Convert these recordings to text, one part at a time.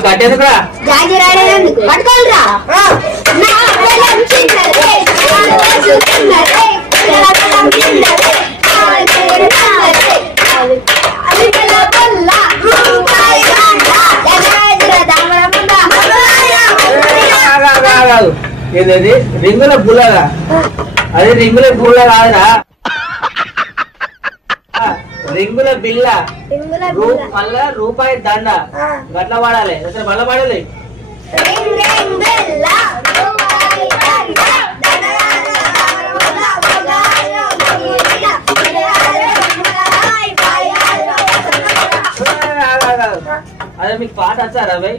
కట్టేందుకురా పట్టుకోవాలిరా ఏది రింగుల పుల్లగా అది రింగుల పుల్ల కాదురా రింగుల బిల్ల మళ్ళా రూపాయి దండ గట్ల వాడాలి అసలు మళ్ళా వాడాలి అదే మీకు పాట వచ్చారా భయ్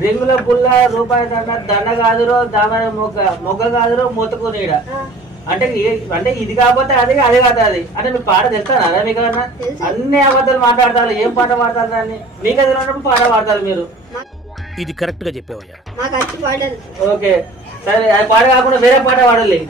రింగుల పుల్ల రూపాయి దండ దండ కాదురో దామ మొగ్గ కాదురో మొత్తుకు నీడ అంటే అంటే ఇది కాకపోతే అది అది కాదు అది అంటే మీకు పాట తెలుస్తాను అదే మీకు అన్ని అబద్ధాలు మాట్లాడతారు ఏం పాట పాడతారు దాన్ని మీకు అది ఉన్నప్పుడు పాట పాడతారు మీరు ఇది కరెక్ట్ గా చెప్పేవయ్యా ఓకే సరే అది పాట కాకుండా వేరే పాట పాడాలి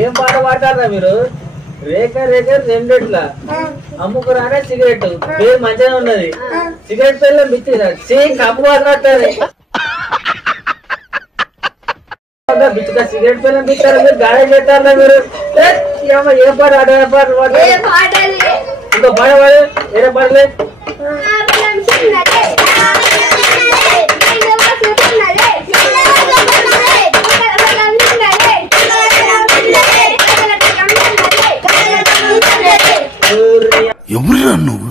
ఏం పాట పాడతారా మీరు రేఖ రేఖ రెండెట్ల అమ్ముకురానే సిగరెట్ పేరు మంచిగా ఉన్నది సిగరెట్ పేర్లో బిచ్చి సేమ్ కప్పు మాట్లాడతారు బిచ్చుగా సిగరెట్ పేర్లో బిచ్చారు మీరు గాడే చేస్తారా మీరు ఏం పాట ఇంకో పాట పాడు వేరే పాడలే ఎవరురా నువ్వు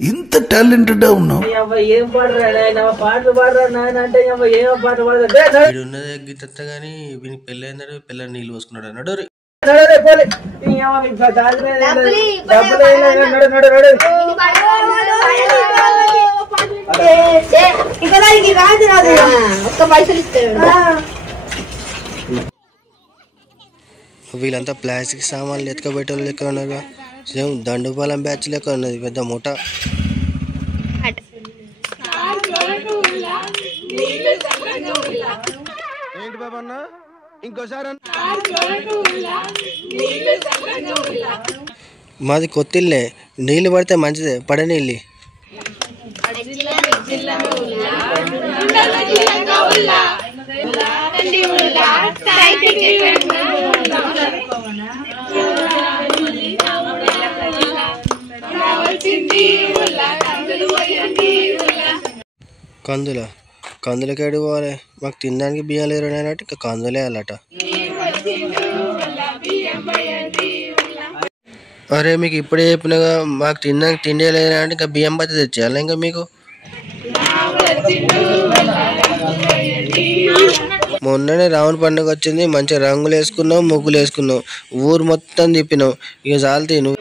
ఇంత టాలెంటెడ్ ఉన్నావు ఏం పాడరా పాటలు పాడరా నాయన అంటే ఏమో పాట పాడతాడు గానీ వీనికి పెళ్ళి అన్నాడు పిల్లలు నీళ్ళు పోసుకున్నాడు అన్నాడు వీళ్ళంతా ప్లాస్టిక్ సామాన్లు ఎత్తుకబెట్టేవాళ్ళు లెక్క ఉన్నారు సేమ్ దండుపాలెం బ్యాచ్ లెక్క ఉన్నది పెద్ద ముఠ ఏంటి బాబా అన్న ఇంకోసారి మాది కొత్తిల్లే నీళ్ళు పడితే మంచిదే పడనీళ్ళి కందులకి అడుగుకోవాలి మాకు తినడానికి బియ్యం లేరు అన్నట్టు ఇంకా కందులే అలట అరే మీకు ఇప్పుడే చెప్పినగా మాకు తినడానికి తిండి లేరు అంటే ఇంకా బియ్యం పత్తి తెచ్చేయాలి ఇంకా మీకు మొన్ననే రావణ పండుగ వచ్చింది మంచిగా రంగులు వేసుకున్నావు ముగ్గులు వేసుకున్నావు ఊరు మొత్తం తిప్పినావు ఇక చాలు తిను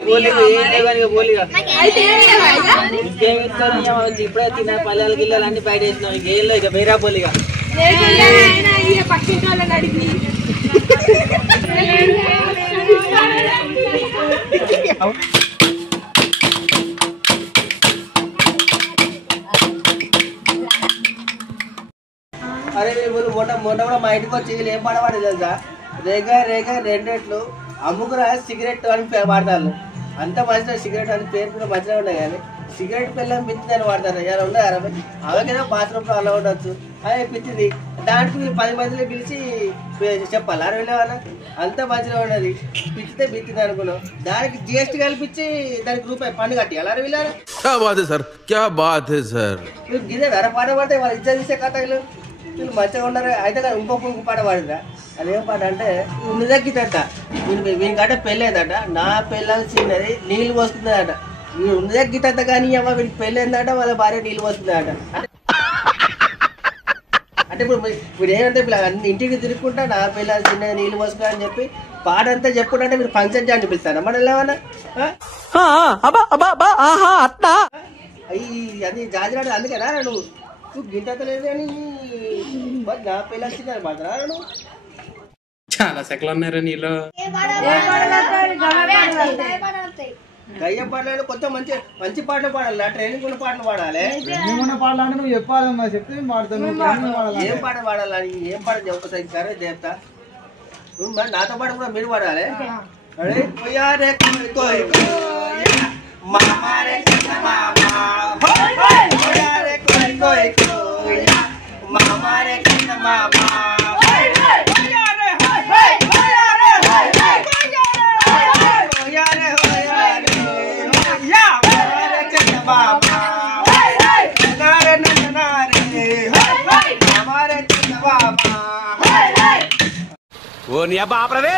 ఇప్పుడే తిన్న పల్లెలు గిల్లలు అన్ని బయట వేసినావు ఇంకేళ్ళు ఇక వేరే పోలిగా అరే వీళ్ళు మొట్ట కూడా మా ఇంటికి వచ్చి వీళ్ళు ఏం పాడవాడు తెలుసా రేగ రేగ రెండెట్లు అమ్ముకురా సిగరెట్ అని వాడతారు అంత మంచిగా సిగరెట్ అని పేరు కూడా మంచిగా ఉన్నాయి కానీ సిగరెట్ పిల్లలు పిచ్చిందని వాడతారు ఇలా ఉన్నాయి అరవై అవకేదో బాత్రూమ్లో అలా ఉండొచ్చు అదే పిచ్చింది దాంట్లో 10 మందిని పిలిచి చెప్పాలి అరవై వాళ్ళ అంత మంచిగా ఉన్నది పిచ్చితే పిచ్చింది అనుకున్నాం దానికి జిఎస్టీ కలిపించి దానికి రూపాయి పన్ను కట్టి అలా అరవై గిదే వేరే పాట పడితే వాళ్ళు ఇజ్జత్ తీసే కథ వీళ్ళు మంచిగా ఉన్నారు అయితే కదా ఇంకొక పాట పాడిందా అదేం పాట అంటే ఉన్ని తగ్గిద్దట వీనికంటే పెళ్ళేదట నా పెళ్ళని చిన్నది నీళ్ళు పోస్తుందట వీడు ఉన్ని తగ్గిద్ద కానీ అమ్మ వీడికి పెళ్ళేందట వాళ్ళ భార్య నీళ్ళు పోస్తుందట అంటే ఇప్పుడు వీడు ఏమంటే అన్ని ఇంటికి తిరుగుకుంటా నా పిల్లలు చిన్నగా నీళ్ళు పోసుకున్నా అని చెప్పి పాట అంతా చెప్పుకుంటే మీరు ఫంక్షన్ చేయండి పిలుస్తారా మన ఏమన్నా అది జాజిరాడు అందుకేనా నువ్వు గింత లేదు కానీ నా పిల్లలు చిన్న మాత్రం నువ్వు చాలా సెకలు ఉన్నారా నీలో. గయ్య పాటలు కొత్త మంచి మంచి పాటలు పాడాలి, ట్రైనింగ్ ఉన్న పాటలు పాడాలి. నువ్వు చెప్పాలమ్మా, చెప్తే పాడతాను. ఏం పాట పాడాలి, ఏం పాట చెప్పసారి సరే చెప్తా. మరి నాతో పాటు కూడా మీరు పాడాలి. ఓ నీ అబ్బా ఆపరదే.